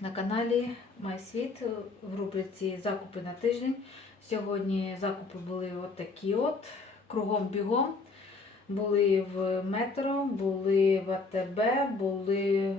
на каналі Майсвіт в рубриці Закупи на тиждень. Сьогодні закупи були от такі от, кругом бігом. Були в метро, були в АТБ, були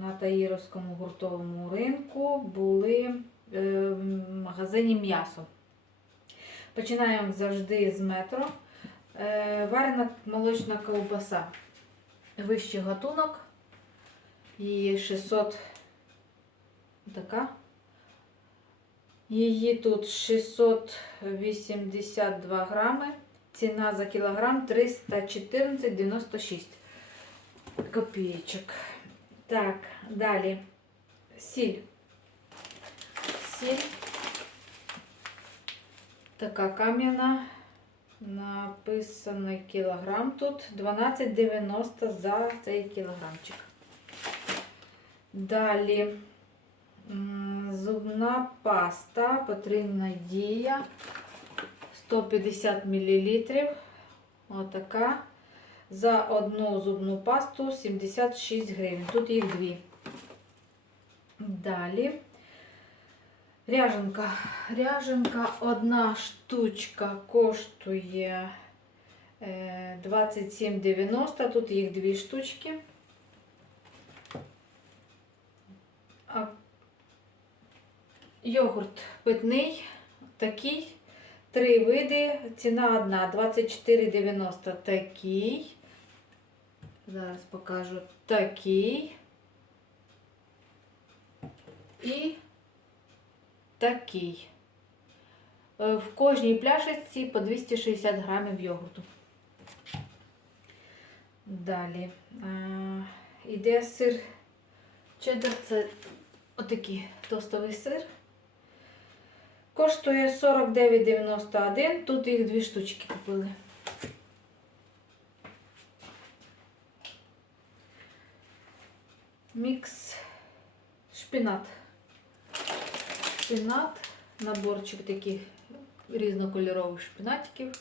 на Таїровському гуртовому ринку, були е, в магазині м'ясо. Починаємо завжди з метро. Е, варена молочна ковбаса. Вищий гатунок. Її 600 така. Її тут 682 грами. Ціна за кілограм 314,96 копійочок. Так, далі сіль. Сіль. Така кам'яна. Написаний кілограм тут 12,90 за цей кілограмчик. Далі зубна паста, потрібна дія 150 мл. Отака. За одну зубну пасту 76 гривень. Тут їх дві. Далі. Ряженка. Ряженка одна штучка коштує е, 27,90. Тут їх дві штучки. Йогурт питний, такий. Три види, ціна одна, 24,90 такий. Зараз покажу такий. І такий. Е, В кожній пляшечці по 260 грамів йогурту. Далі. е, Іде сир чеддер, це отакий тостовий сир. Коштує 49,91. Тут їх дві штучки купили. Мікс шпинат. Шпинат, наборчик таких різнокольорових шпинатиків.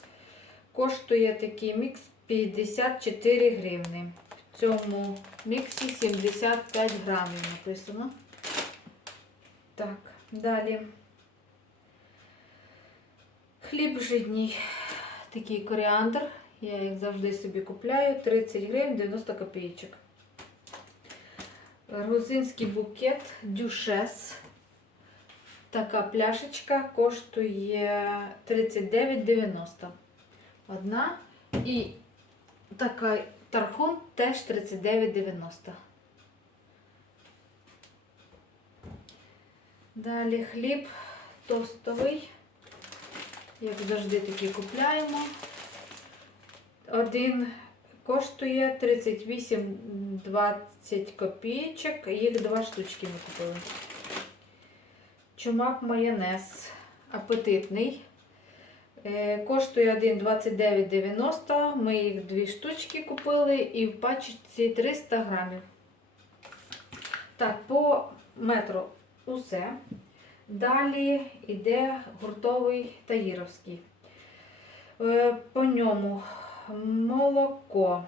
Коштує такий мікс 54 гривни. В цьому міксі 75 грамів написано. Так, далі. Хліб житній, такий коріандр. Я як завжди собі купляю 30 гривень 90 копійочок. Грузинський букет дюшес. Така пляшечка коштує 39,90. Одна. І така тархун теж 39,90. Далі хліб тостовий. Як завжди такі купляємо. Один коштує 38,20 копійочок. Їх два штучки ми купили. Чумак майонез апетитний. Е, Коштує 1,29,90. Ми їх дві штучки купили і в пачці 300 грамів. Так, по метро усе. Далі йде гуртовий таїровський. Е, По ньому молоко,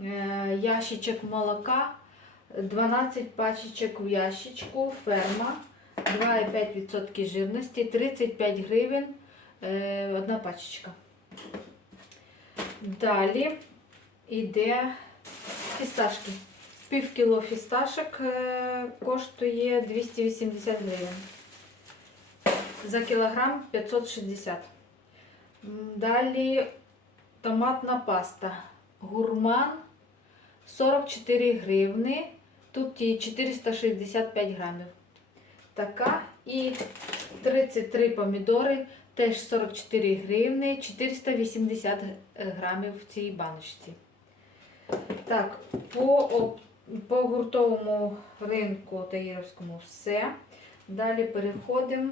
Е, ящичок молока, 12 пачечок в ящичку, ферма, 2,5% жирності, 35 гривень, е, одна пачечка. Далі йде фісташки. Пів кіло фісташок коштує 280 гривень. За кілограм 560. Далі томатна паста. Гурман 44 гривни. Тут і 465 грамів. Така. І 33 помідори, теж 44 гривни, 480 грамів в цій баночці. Так, по, по гуртовому ринку Таїровському все. Далі переходимо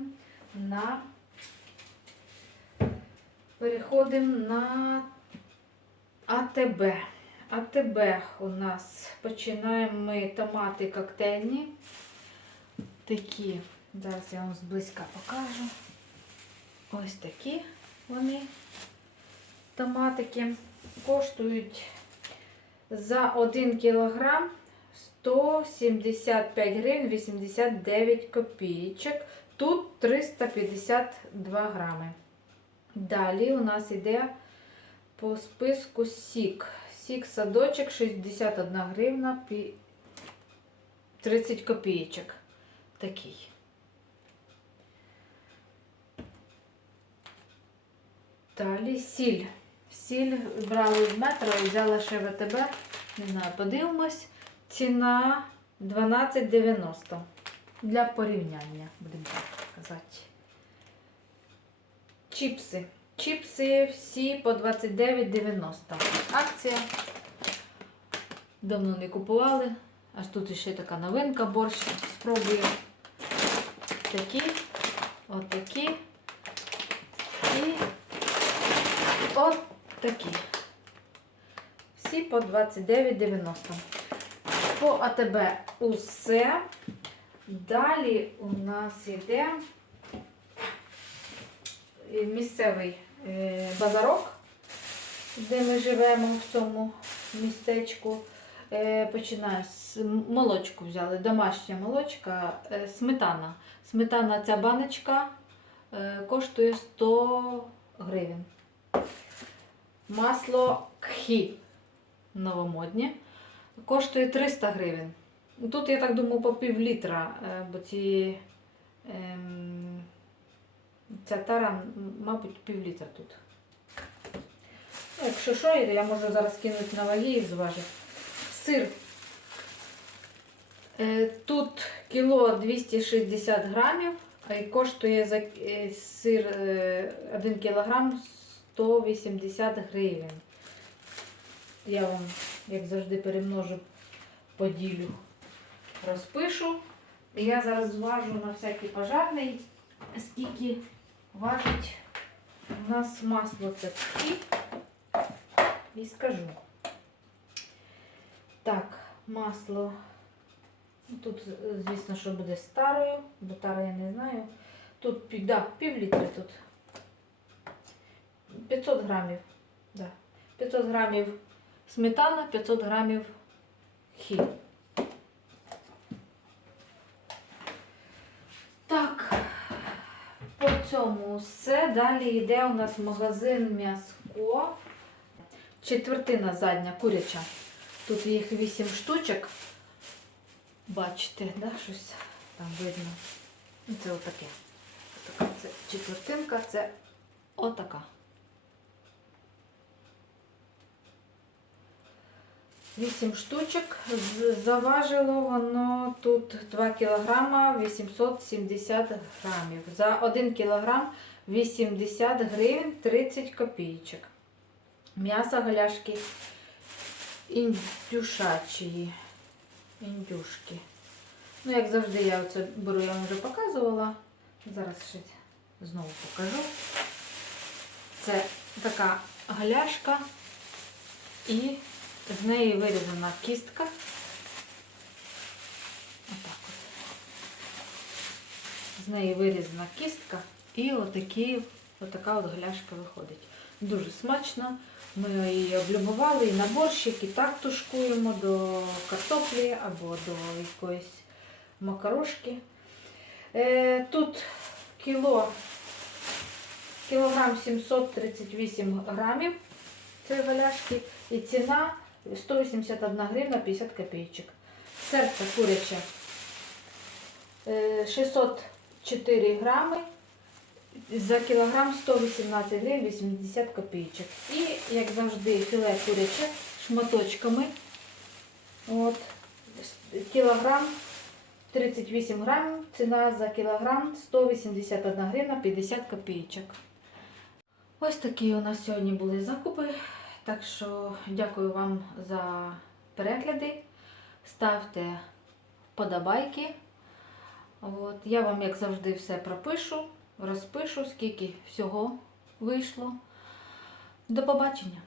на переходимо на АТБ. АТБ у нас починаємо ми томати коктейльні. Такі, зараз я вам зблизька покажу. Ось такі вони томатики. Коштують за 1 кілограм 175 гривень 89 копійочок. Тут 352 грами. Далі у нас йде по списку сік. Сік садочок 61 гривна 30 копійочок. Такий. Далі сіль. Сіль брали з метро і взяла ще ВТБ. Не знаю, подивимось. Ціна 12,90. Для порівняння, будемо так казати. Чіпси. Чіпси всі по 29,90. Акція. Давно не купували. Аж тут ще така новинка борщ. Спробую. Такі, отакі. І от такі. Всі по 29,90. По АТБ усе. Далі у нас йде е, місцевий е, базарок, де ми живемо в цьому містечку. Е, Починаю з молочку взяли, домашня молочка, сметана. Сметана ця баночка коштує 100 гривень. Масло кхі новомоднє коштує 300 гривень. Тут, я так думаю, по пів літра, е, бо ці, ем, ця тара, мабуть, пів літра тут. Ну, Якщо що, я можу зараз кинути на ваги і зважити. Сир. Е, Тут кіло 260 грамів, а й коштує за е, сир 1 кілограм 180 гривень. Я вам, як завжди, перемножу, поділю, розпишу. Я зараз зважу на всякий пожарний, скільки важить у нас масло це. І скажу. Так, масло. Ну, Тут, звісно, що буде старою, бо тара я не знаю. Тут да, пів літри тут. 500 грамів. Да. 500 грамів сметана, 500 грамів хі. Так, по цьому все. Далі йде у нас магазин м'яско. Четвертина задня куряча. Тут їх 8 штучок. Бачите, да, щось там видно. Це отаке. Це четвертинка, це отака. 8 штучок. Заважило воно тут 2 кг 870 грамів. За 1 кг 80 гривень 30 копійочок. М'ясо галяшки індюшачої. Індюшки. Ну, як завжди, я оце беру, я вам вже показувала. Зараз ще знову покажу. Це така галяшка і з неї вирізана кістка. Отак от. З неї вирізана кістка і отакі, отака от гляшка виходить. Дуже смачно. Ми її облюбували і на борщик, і так тушкуємо до картоплі або до якоїсь макарошки. Е, тут кіло, кілограм 738 грамів цієї галяшки і ціна 181 гривна 50 копійочок. Серце куряче е, 604 грами за кілограм 118 гривень 80 копійочок. І, як завжди, філе куряче шматочками. От, кілограм 38 грамів, ціна за кілограм 181 гривна 50 копійочок. Ось такі у нас сьогодні були закупи. Так що дякую вам за перегляди. Ставте вподобайки. От, я вам, як завжди, все пропишу, розпишу, скільки всього вийшло. До побачення!